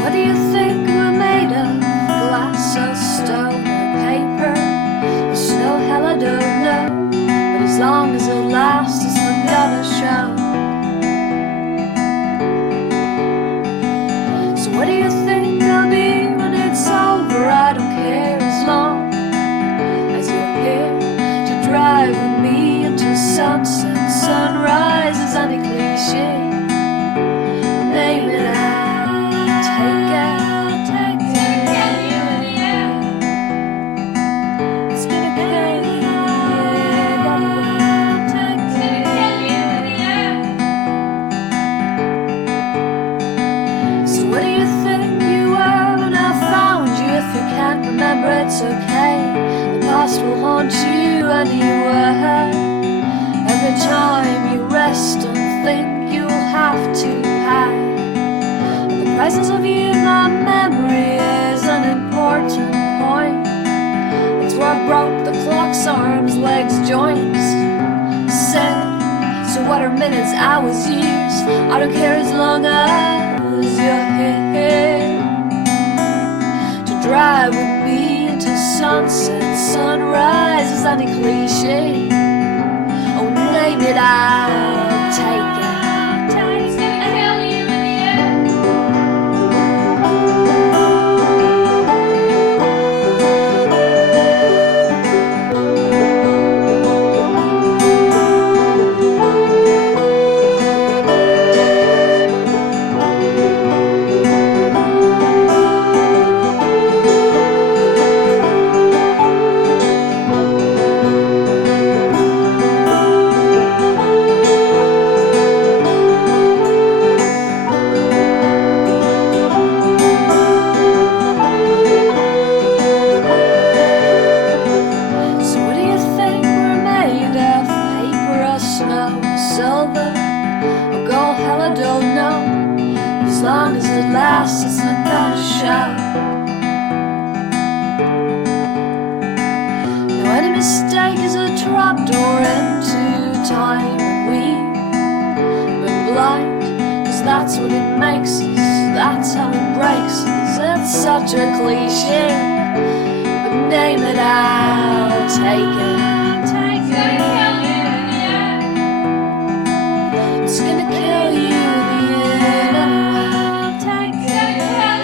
What do you think we're made of? Glass or stone or paper or snow? Hell, I don't know. But as long as it lasts, it's not gonna show. So what do you think I'll be when it's over? I don't care as long as you're here to drive with me into sunset, sunrise. Is any cliche? Name it out, take it. It's gonna kill you, So what do you think you were when I found you? If you can't remember, it's okay. The past will haunt you anywhere. Every time you rest and think, you'll have to pay. The presence of you in my memory is an important point. It's where I broke the clock's arms, legs, joints. Said, so what are minutes, hours, years? I don't care as long as you're here to drive with me into sunset, sunrise. Is that a cliche? Oh, name it, I'll take it. Silver or gold, hell, I don't know. As long as it lasts, it's not gonna show. Now any mistake is a trapdoor into time, and we've been blind, cause that's what it makes us, that's how it breaks us. It's such a cliche, but name it, I'll take it. It's gonna kill you in the end anyway. Take it.